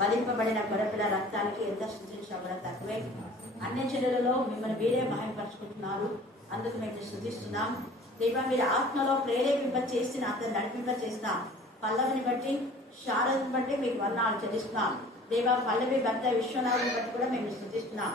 బలింపబడిన గొడపిల రక్తానికి ఎంత స్థుతించినా కూడా తక్కువే. అన్ని చర్యలలో మిమ్మల్ని మీరే మహిమపరుచుకుంటున్నారు. అందుకు మేము శుద్ధిస్తున్నాం దేవా మీరు ఆత్మలో ప్రేరేపింప చేసిన అతను నడిపింప చేసిన పల్లవిని బట్టి శారదని బట్టి మీకు వర్ణాలు చెల్లిస్తున్నాం. దేవా పల్లవి భర్త విశ్వనాథుని బట్టి కూడా మేము శుద్ధిస్తున్నాం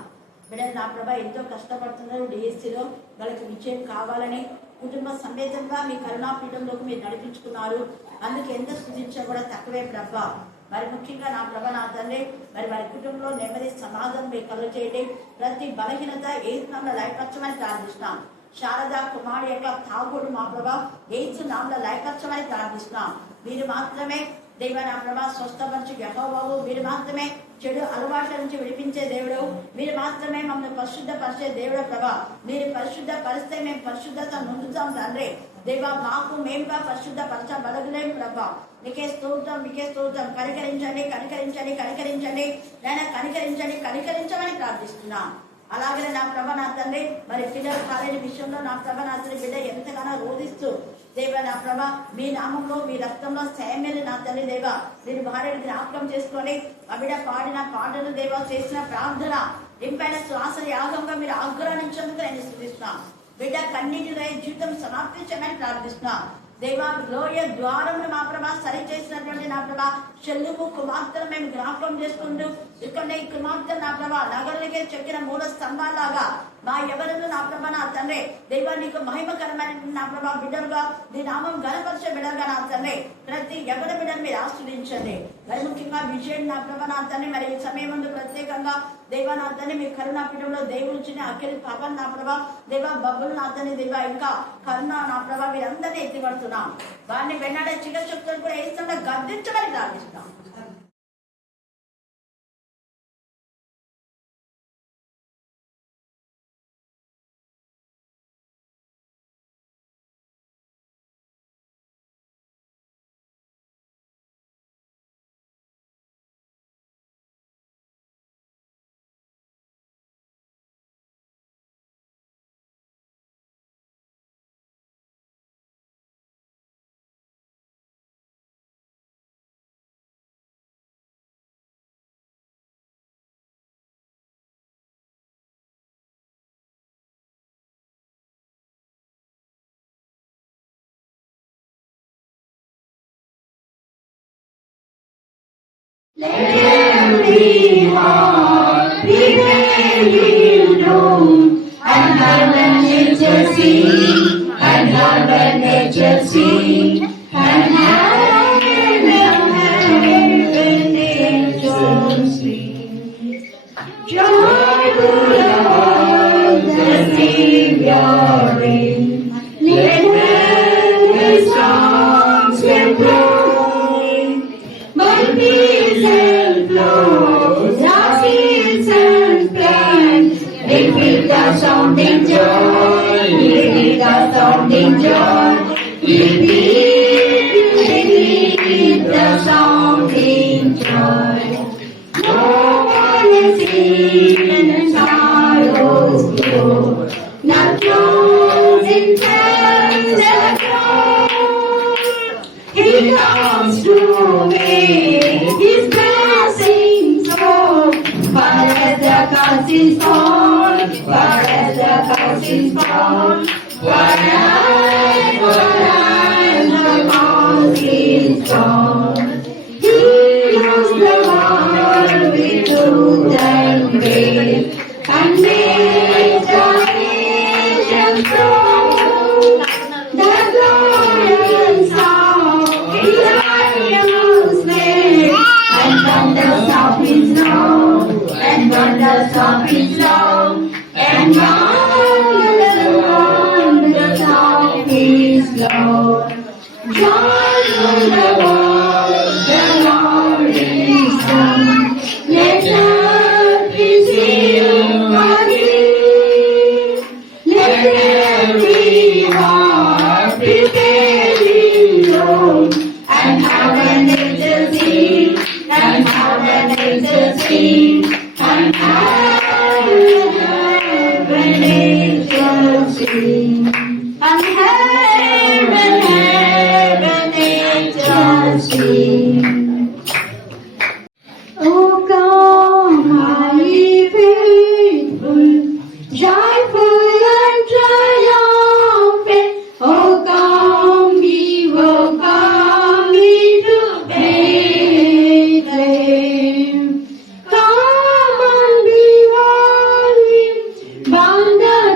మేడం నా ప్రభా ఎంతో కష్టపడుతున్నారు డిఎస్సీలో. వాళ్ళకి విజయం కావాలని కుటుంబ సమేతంగా మీ కరుణాపీఠంలోకి మీరు నడిపించుకున్నారు. అందుకు ఎంత స్థుతించా కూడా తక్కువే ప్రభా. మరి ముఖ్యంగా నా ప్రభ నా తండ్రి మరి వారి కుటుంబంలో నెమ్మది సమాధానం మీకు కలుగ చేయండి. ప్రతి బలహీనత ఏ నామలో లయపరచమని ప్రార్థిస్తున్నాం. శారద కుమారుడు యొక్క తాగుడు మా ప్రభా ఏసు నామలో లయపరచమని ప్రార్థిస్తున్నాం. మీరు మాత్రమే దేవ నా ప్రభా స్వస్థపరచు యహోబాబు మీరు మాత్రమే చెడు అలవాట్ల నుంచి విడిపించే దేవుడు. మీరు మాత్రమే మమ్మల్ని పరిశుద్ధపరిచే దేవుడు ప్రభా. మీరు పరిశుద్ధ పరిస్తే మేము పరిశుద్ధత నొందుతాం తండ్రి. దేవా మాకు మేముగా పరిశుద్ధ పరచబడగలేం ప్రభా. నీకే స్తోత్రం నీకే స్తోత్రం. కనికరించండి కనికరించండి కనికరించండి. నేను కనికరించండి కనికరించమని ప్రార్థిస్తున్నాం. అలాగే నా ప్రభ నా తండ్రి మరి పిల్లలు కాలేని విషయంలో నా ప్రభ నా తండ్రి బిడ్డ ఎంతగానో రోధిస్తూ దేవ నా ప్రభ మీ నామంలో మీ రక్తంలో సేమ్యలు నా తల్లి దేవ. మీరు భార్యను జ్ఞాపకం చేసుకొని ఆ బిడ్డ పాడిన పాటలు దేవ చేసిన ప్రార్థన నింపైన శ్వాస యాగంగా మీరు ఆగ్రహించినందుకు నేను స్థుతిస్తున్నాను బిడ్డ కన్నీటి జీవితం సమాప్తించమని ప్రార్థిస్తున్నాం. దేవా లోయ ద్వారమును మా ప్రభా సరి చేసినటువంటి నా ప్రభా చెల్లుము కుమార్తెను మేము జ్ఞాపకం చేసుకుంటూ ఇక్కడ ఈ కుమార్తె నా ప్రభా నగరులకే చెక్కిన మూల స్తంభాలాగా మా ఎవరు నా ప్రభా నా తండ్రి. దేవా నీకు మహిమకరమైన నా ప్రభా బిడ్డలుగా నీ నామం గణపరిచే బిడ్డలుగా నా తండ్రి. ప్రతి ఎవరి బిడ్డను మీరు ఆశ్రయించండి మరి ముఖ్యంగా విజయం నా ప్రభా నా తండ్రి. మరి ఈ సమయం ముందు ప్రత్యేకంగా దేవా నా తండ్రి మీ కరుణా పీఠంలో దేవుడు అఖిల పాపం నా ప్రభా దేవా బబ్బులు నా తండ్రి దేవా ఇంకా కరుణ నా ప్రభా మీరందరినీ ఎత్తిపడుతున్నాం. వారిని వెన్నాడే చికిత్సతో కూడా వేస్తుంటే గద్దించమని ప్రార్థిస్తున్నాం. Every heart prevailing room, and heaven nature sing, and heaven nature sing, and heaven, heaven nature sing. Joy to the world, the Savior reign. Let heaven's songs be blowing. But peace rose, our seeds and plants. It will the sounding joy, it will the sounding joy, it will Happy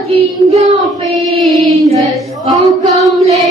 king of angels, oh come let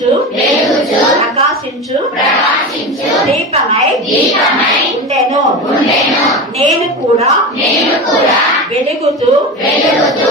వెలుగుచు వెలుగుచు ప్రకాశించు ప్రకాశించు దీపమై దీపమై ఉండెను. ఉండెను. నేను కూడా నేను కూడా వెలుగుతూ వెలుగుతూ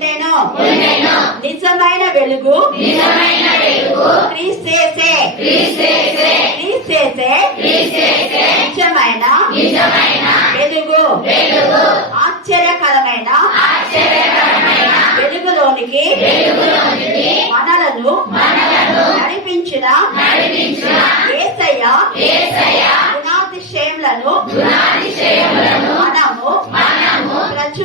నేను నిజమైన వెలుగు. క్రీస్తేసే. క్రీస్తేసే. నిజమైన. వెలుగు. ఆశ్చర్యకరమైన. వెలుగులోనికి. మనలను. నడిపించిన. ఏసయ్య. గుణాతిశయములను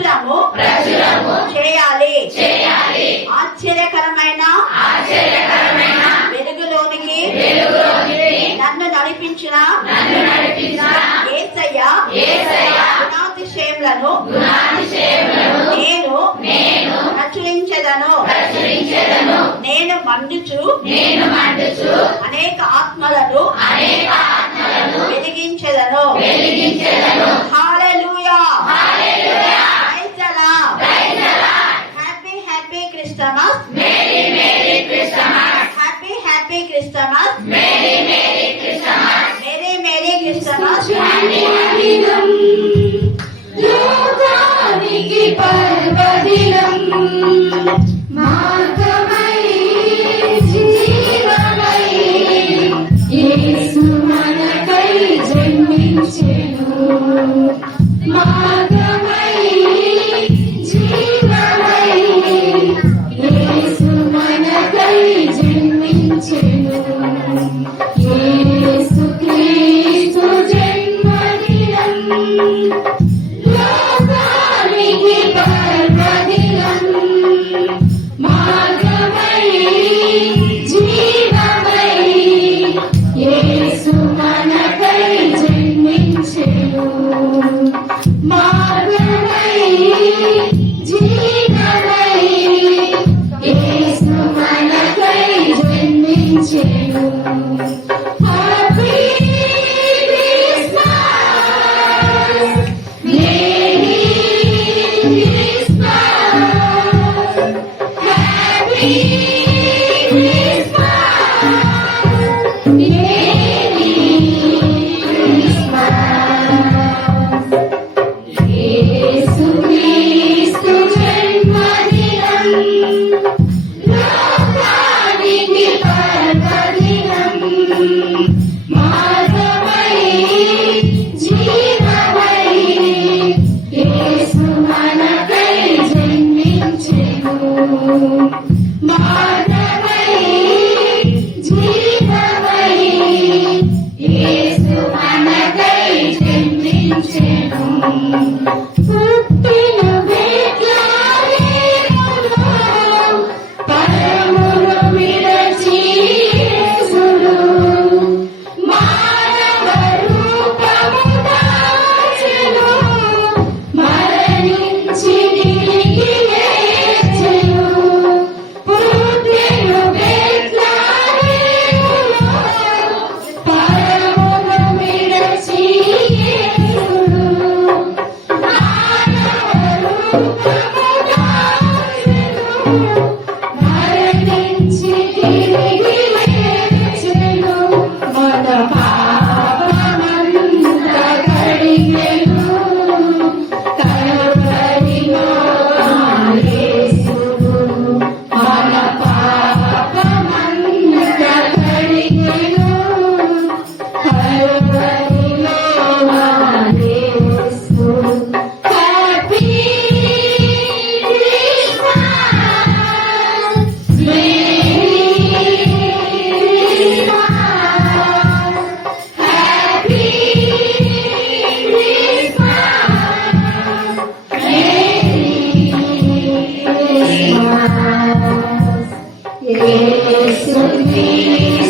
ప్రచురము ప్రచురము చేయాలి. చేయాలి. ఆశ్చర్యకరమైన ఆశ్చర్యకరమైన వెలుగులోనికి వెలుగులోనికి నన్ను నడిపించిన నన్ను నడిపించిన గుణాతిశయములను గుణాతిశయములను నేను నేను నేను మండుచు నేను మండుచు అనేక ఆత్మలను అనేక ఆత్మలను क्रिसमस मेरी मेरी क्रिसमस हैप्पी हैप्पी क्रिसमस मेरी मेरी क्रिसमस मेरी मेरी क्रिसमस हैप्पी हैप्पी दम जो जाने की पर्व दिनम Deus, o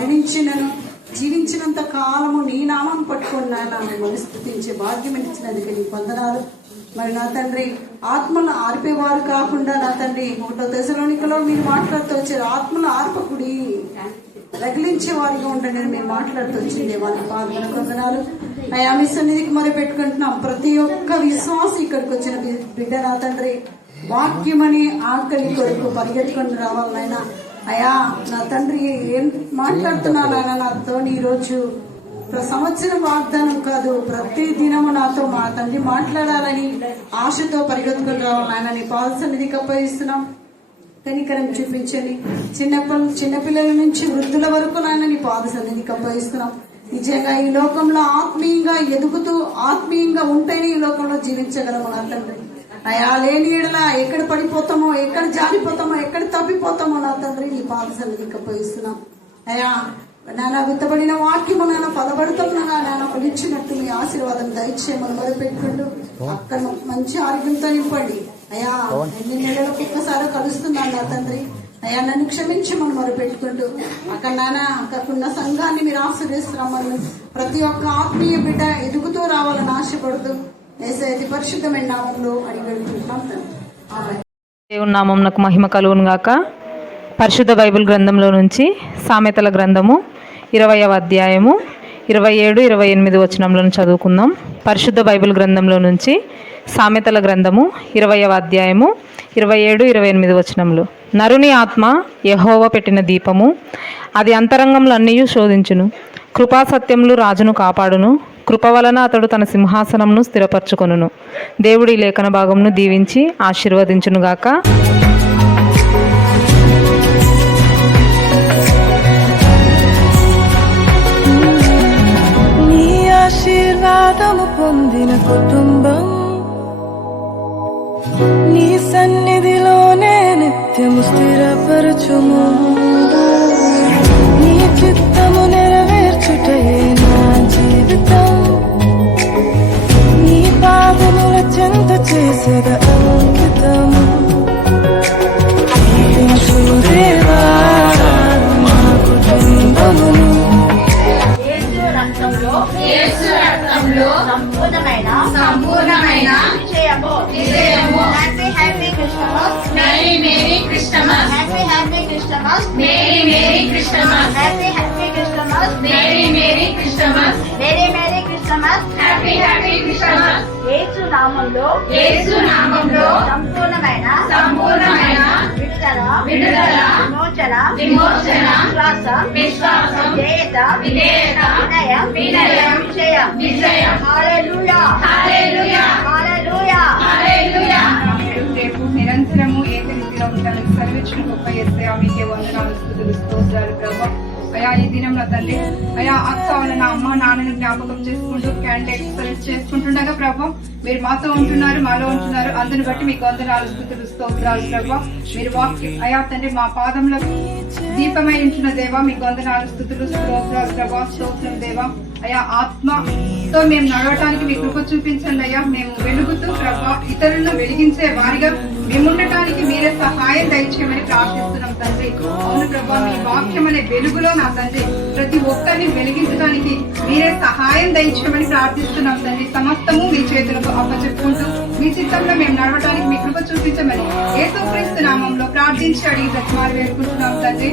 మరణించినను జీవించినంత కాలము నీ నామం పట్టుకుని నాయన మిమ్మల్ని భాగ్యం ఇచ్చినందుకు నీ వందనాలు. మరి నా తండ్రి ఆత్మను ఆర్పేవారు కాకుండా నా తండ్రి ఒకటో దశలోనికలో మీరు మాట్లాడుతూ వచ్చారు ఆత్మను ఆర్పకుడి రగిలించే వారిగా ఉండండి మేము మాట్లాడుతూ వచ్చింది. వాళ్ళ పాదన కొందనాలు అయా మీ సన్నిధికి మరి పెట్టుకుంటున్నాం. ప్రతి ఒక్క విశ్వాసం ఇక్కడికి వచ్చిన బిడ్డ నా తండ్రి వాక్యమని ఆకలి కొరకు పరిగెత్తుకొని రావాలైనా అయా నా తండ్రి ఏం మాట్లాడుతున్నాను నాయన నాతో? ఈరోజు ప్ర- సంవత్సరం వాగ్దానం కాదు ప్రతి దినము నాతో మా తండ్రి మాట్లాడాలని ఆశతో పరిగెత్తుకుని రావాలి నాయన. నీ పాల సన్నిధికి అప్పగిస్తున్నాం. కనికరం చూపించండి. చిన్నప్పటి చిన్నపిల్లల నుంచి వృద్ధుల వరకు నాయన నీ పాద సన్నిధికి అప్పగిస్తున్నాం. నిజంగా ఈ లోకంలో ఆత్మీయంగా ఎదుగుతూ ఆత్మీయంగా ఉంటేనే ఈ లోకంలో జీవించగలము నా తండ్రి. అయా లేని ఎడలా ఎక్కడ పడిపోతామో ఎక్కడ జారిపోతామో ఎక్కడ తప్పిపోతామో నా తండ్రి నీ పాద సన్నిధికి అప్పగిస్తున్నాం అయా నాన్న విత్తబడిన వాక్యము నాన్న పదబడుతున్నా నాన్న ఫలించినట్టు మీ ఆశీర్వాదం దయచేయమని మొదలుపెట్టుకుంటూ అక్కడ మంచి ఆరోగ్యంతో నింపండి. అయ్యా ఎన్ని నెలలకు ఒక్కసారి కలుస్తున్నాను నా తండ్రి. అయ్యా నన్ను క్షమించమని మొదలు పెట్టుకుంటూ అక్కడ నాన్న అక్కడున్న సంఘాన్ని మీరు ఆశ్రయిస్తున్నామని ప్రతి ఒక్క ఆత్మీయ బిడ్డ ఎదుగుతూ రావాలని ఆశపడుతూ ఏసైతే పరిశుద్ధమైన నామంలో అడిగి వెళ్తున్నాం దేవుని నామంనకు మహిమ కలుగును గాక. పరిశుద్ధ బైబిల్ గ్రంథంలో నుంచి సామెతల గ్రంథము ఇరవయవ అధ్యాయము ఇరవై ఏడు ఇరవై ఎనిమిది వచనంలో చదువుకుందాం. పరిశుద్ధ బైబిల్ గ్రంథంలో నుంచి సామెతల గ్రంథము ఇరవయవ అధ్యాయము ఇరవై ఏడు ఇరవై ఎనిమిది వచనములు నరుని ఆత్మ యహోవ పెట్టిన దీపము అది అంతరంగంలో అన్నీ శోధించును. కృపాసత్యములు రాజును కాపాడును. కృప వలన అతడు తన సింహాసనంను స్థిరపరచుకొనును. దేవుడి లేఖన భాగంను దీవించి ఆశీర్వదించునుగాక. నీ ఆశీర్వాదము పొందిన కుటుంబం నీ సన్నిధిలోనే నిత్యము స్థిరపరచుము. నీ చిత్తం యేసు రక్తంలో సంపూర్ణమైన సంపూర్ణమైన విజయము. విజయము. Happy happy Christmas merry merry Christmas happy happy Christmas merry merry Christmas happy happy Christmas merry merry Christmas merry merry Christmas happy happy Christmas Yesu నామంలో యేసు నామంలో సంపూర్ణమైన సంపూర్ణమైన విడుదల విడుదల, విమోచన విమోచన, విశ్వాసం విశ్వాసం, విధేయత విధేయత, వినయం వినయం, విజయం. విజయం. హల్లెలూయా. హల్లెలూయా. హల్లెలూయా. హల్లెలూయా. రేపు నిరంతరము ఏకరీతిలో ఉండాలని సెలవిచ్చిన గొప్ప ఎస్తే మీకే వందనాలు స్థుతులు స్తోత్రాలు ప్రభా. అయా ఈ దినం తల్లి అయా అక్క నా అమ్మ నాన్నని జ్ఞాపకం చేసుకుంటూ క్యాండిడేట్ సెలెక్ట్ చేసుకుంటుండగా ప్రభు మీరు మాతో ఉంటున్నారు మాలో ఉంటున్నారు. అందుని బట్టి మీకు వందనాలు స్థుతులు స్తోత్రాలు ప్రభు. మీరు వాక్యం అయా తండ్రి మా పాదంలో దీపమై ఉంటున్న దేవా మీకు వందనాలు స్థుతులు స్తోత్రాలు ప్రభా స్తోత్రం దేవా. అయ్యా ఆత్మతో మేము నడవటానికి మీ కృప చూపించండి అయ్యా. మేము వెలుగుతూ ప్రభా ఇతరులను వెలిగించే వారిగా మేముండటానికి మీరే సహాయం దయచేయమని ప్రార్థిస్తున్నాం తండ్రి. అవును ప్రభా మీ వాక్యం అనే వెలుగులో నా తండ్రి. ప్రతి ఒక్కరిని వెలిగించడానికి మీరే సహాయం దయచేయమని ప్రార్థిస్తున్నాం తండ్రి. సమస్తము మీ చేతులకు అప్పచెప్పుకుంటూ మీ చిత్తంలో మేము నడవటానికి మీ కృప చూపించమని యేసుక్రీస్తు నామంలో ప్రార్థించి అడిగి దశమాలు వేడుకుంటున్నాం తండ్రి.